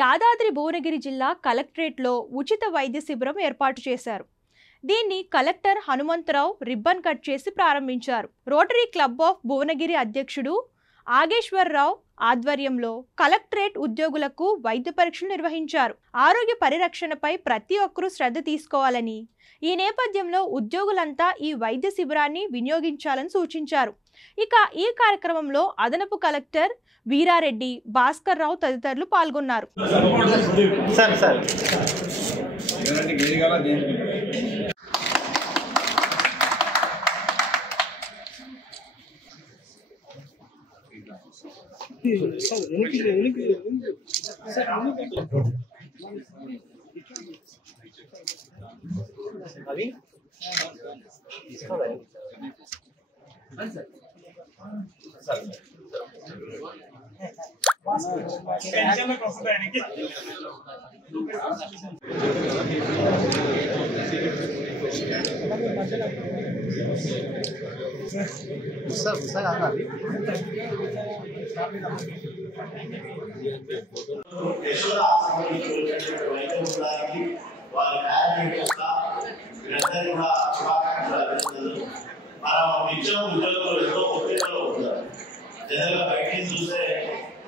యాదాద్రి భువనగిరి జిల్లా కలెక్టరేట్లో ఉచిత వైద్య శిబిరం ఏర్పాటు చేశారు. దీన్ని కలెక్టర్ హనుమంతరావు రిబ్బన్ కట్ చేసి ప్రారంభించారు. రోటరీ క్లబ్ ఆఫ్ భువనగిరి అధ్యక్షుడు ఆగేశ్వరరావు ఆధ్వర్యంలో కలెక్టరేట్ ఉద్యోగులకు వైద్య పరీక్షలు నిర్వహించారు. ఆరోగ్య పరిరక్షణపై ప్రతి ఒక్కరూ శ్రద్ధ తీసుకోవాలని, ఈ నేపథ్యంలో ఉద్యోగులంతా ఈ వైద్య శిబిరాన్ని వినియోగించాలని సూచించారు. ఇక ఈ కార్యక్రమంలో అదనపు కలెక్టర్ వీరారెడ్డి, భాస్కర్ రావు తదితరులు పాల్గొన్నారు.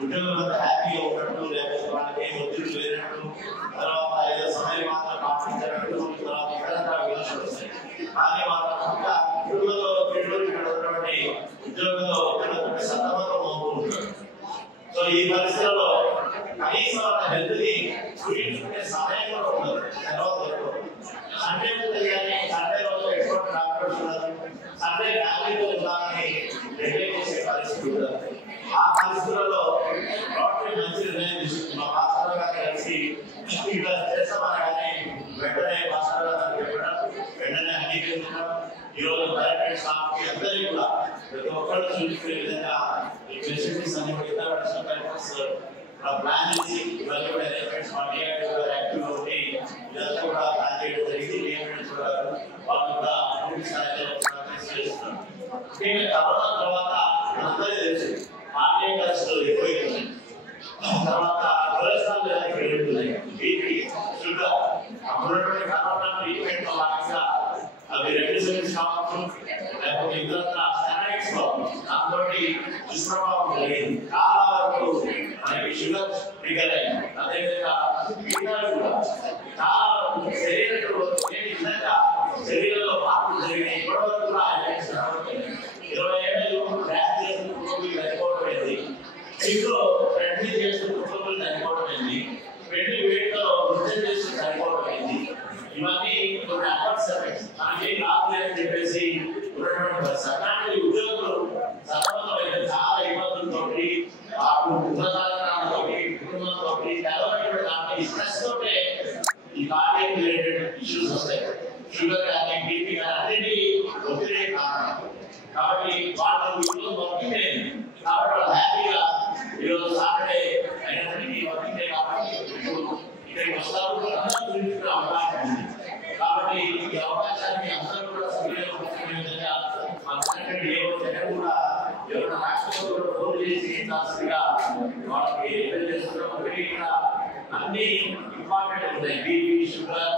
ఉద్యోగులు హ్యాపీగా ఉన్నట్టు, లేకపోతే వాళ్ళకి ఏం ఒత్తిడి లేనట్టు, తర్వాత ఏదో సమయం మాత్రం పాటించినట్టు, తర్వాత ఇతర విమర్శలు వస్తాయి. కానీ వాళ్ళ ఇక్కడ ఉన్నటువంటి ఉద్యోగులు సతమతం అవుతూ ఉంటారు. సో ఈ పరిస్థితుల్లో కనీసం వాళ్ళ హెల్త్ ని చూపించుకునే సమయం కూడా ఉండదు. సండే ఉంటుంది కానీ సండే రోజు ఎక్కువ డాక్టర్స్ ఉన్నారు, సండే ఫ్యామిలీతో ఉండాలని రెగ్యులేట్ చేసే పరిస్థితి ఉండదు. ఆ పరిస్థితులలో డాక్టర్ మంచి నిర్ణయం తీసుకుంది. మా భాస్కర్ గారు కలిసి ఇలా చేస్తామనగానే వెంటనే భాస్కర్ గారు చెప్పడం, వెంటనే అంగీకరించడం, ఈరోజు డైరెక్టర్ స్టాఫ్ కి అందరికీ కూడా ప్రతి ఒక్కరు చూపించుకునే విధంగా ఈ ఫెసిలిటీస్ అన్ని ప్లాన్ చేసి ఇవన్నీ కూడా అరేంజ్మెంట్స్ మా యాక్టివ్ ఉండి ఇదంతా కూడా ప్లాన్ చేయడం జరిగింది. వాళ్ళు కూడా పూర్తి స్థాయిలో చేస్తున్నారు. కరోనా తర్వాత అందరికీ తెలుసు ఆర్థిక పరిస్థితులు ఎక్కువైతున్నాయి. తర్వాత కొలెస్ట్రాల్ లెవెల్ పెరుగుతున్నాయి, బీపీ, షుగర్. అప్పుడున్నటువంటి కరోనా ట్రీట్మెంట్ లో భాగంగా అవి రెమ్డెసివిర్ కావచ్చు, లేకపోతే ఇతర స్టెరాయిడ్స్ దాంతో దుష్ప్రభావం కలిగింది. చాలా వరకు మనకి షుగర్ ట్రిగర్ అయింది. అదేవిధంగా మిగతాలు కూడా చాలా వరకు శరీరంలో మార్పులు జరిగినాయి. ఇప్పటివరకు కూడా 20 ఏళ్ళు ర్యాప్ చేసిన కుటుంబీలు చనిపోవడం ఏంది, ఇంట్లో ప్రెగ్నెంట్ చేసిన కుటుంబీలు చనిపోవడం ఏంది, పెళ్లి వేటలో నృత్యం చేసి చనిపోవడం ఏంది, ఇవన్నీ కొన్ని అడ్వాన్స్ ఎఫెక్ట్స్ మనకి రాలేదని చెప్పేసి ఉన్నటువంటి సకాలంలో ఉద్యోగులు సతమతమైన చాలా ఇబ్బందులతో, ఆ ఉన్నతాలతో, కుటుంబంతో, తెలవటువంటి స్ట్రెస్ తోటే ఈ కార్డియక్ రిలేటెడ్ ఇష్యూస్ వస్తాయి. షుగర్ కానీ, బీపీ కానీ అన్నిటి ఒత్తిడే కారణం. కాబట్టి వాళ్ళు ఈరోజు వర్కింగ్ డే, కాబట్టి వాళ్ళు హ్యాపీగా ఈరోజు సాటర్డే అయినప్పటికీ వర్కింగ్ డే కాబట్టి ఇక్కడికి వస్తారు, అందరూ చూపించుకునే అవకాశం ఉంది. కాబట్టి ఈ అవకాశాన్ని అందరూ కూడా సద్వినియోగపరుచుకునే విధంగా మా సెక్రటరీ కూడా ఎవరైనా రాష్ట్రంలో కూడా ఫోన్ చేసి చేయాల్సిందిగా వాళ్ళకి ఏం చేస్తున్నాం. ఇక్కడ అన్ని ఇంపార్టెంట్ ఉన్నాయి, బీపీ, షుగర్,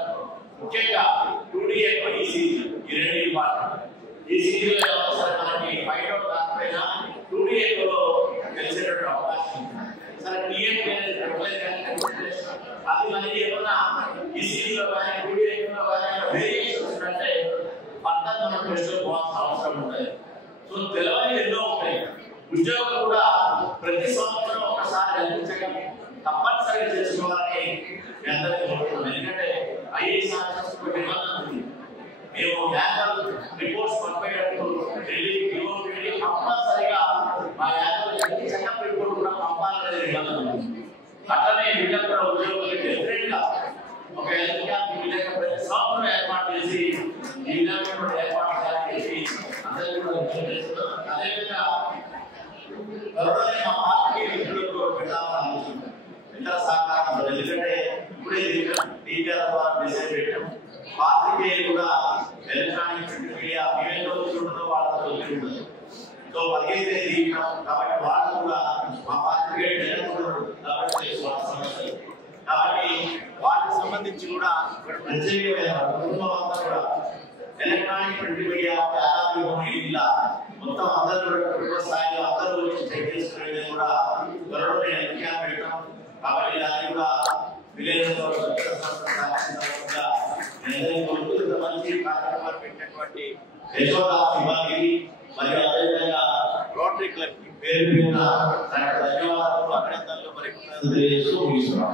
ముఖ్యంగా 2DA, ఈసీజీ, ఈ రెండు ఇంపార్టెంట్. ఈసీజీలో అవసరం మనకి బయట కాకపోయినా 2DAలో తెలిసేటువంటి అవకాశం ఉంది. సరే టీఎంపీ అది మనకి ఏమన్నా ఈసీజీలో కానీ 2DAలో కానీ వేరియేషన్స్ అంటే పద్ధతి మనం తెలుసుకోవాల్సిన అవసరం ఉంటుంది. సో తెలియని ఎన్నో ఉంటాయి. ఉద్యోగులు కూడా ప్రతి సంవత్సరం ఒకసారి కల్పించడం తప్పనిసరిగా చేసుకోవాలని మీ అందరికీ కోరుతున్నాను. ఎందుకంటే ఐఏఎస్ ఆఫీసర్స్ నిబంధన ఉంది. మేము యాన్యువల్ రిపోర్ట్స్ పంపేటప్పుడు ఢిల్లీకి కంపల్సరిగా మా యాన్యువల్ చెకప్ రిపోర్ట్ కూడా పంపాలనే నిబంధన ఉంది. అట్లనే విలేకరుల ఉద్యోగులకి డెఫినెట్ గా ఒక హెల్త్ క్యాంప్ ప్రతి సంవత్సరం ఏర్పాటు చేసి ఈ విధంగా ఏర్పాటు చేసి అందరికీ కూడా ఉద్యోగం చేస్తున్నాం. అదేవిధంగా త్వరలోనే మా పార్టీ మిత్రులకు పెట్టాలని ఆలోచించాం. ఇతర సహకారం ఎందుకంటే ఇప్పుడే టీచర్ ద్వారా మెసేజ్ పెట్టాం. పార్టీలు కూడా ఎలక్ట్రానిక్ మీడియా ఈవెంట్ చూడడం వాళ్ళతో ఉండదు. సో 15 తేదీ కాబట్టి వాళ్ళు కూడా మా పార్టీ కాబట్టి కాబట్టి వాటికి సంబంధించి కూడా ఇక్కడ ప్రత్యేకమైన కుటుంబం అంతా కూడా ఎలక్ట్రానిక్ ప్రింట్ మీడియా ఇలా మొత్తం అందరూ కుటుంబ స్థాయిలో అందరూ వచ్చి చెక్ చేసుకునేది కూడా త్వరలో ఎన్నికలు పెట్టాం. కాబట్టి దాన్ని కూడా విలేజ్లో మంచి కార్యక్రమాలు పెట్టినటువంటి యశోదా శివాగిరి మరియు అదేవిధంగా రోటరీ క్లబ్ పేరు మీద ధన్యవాదాలు, అభినందనలు మరి తెలియజేస్తూ ముగిస్తున్నాం.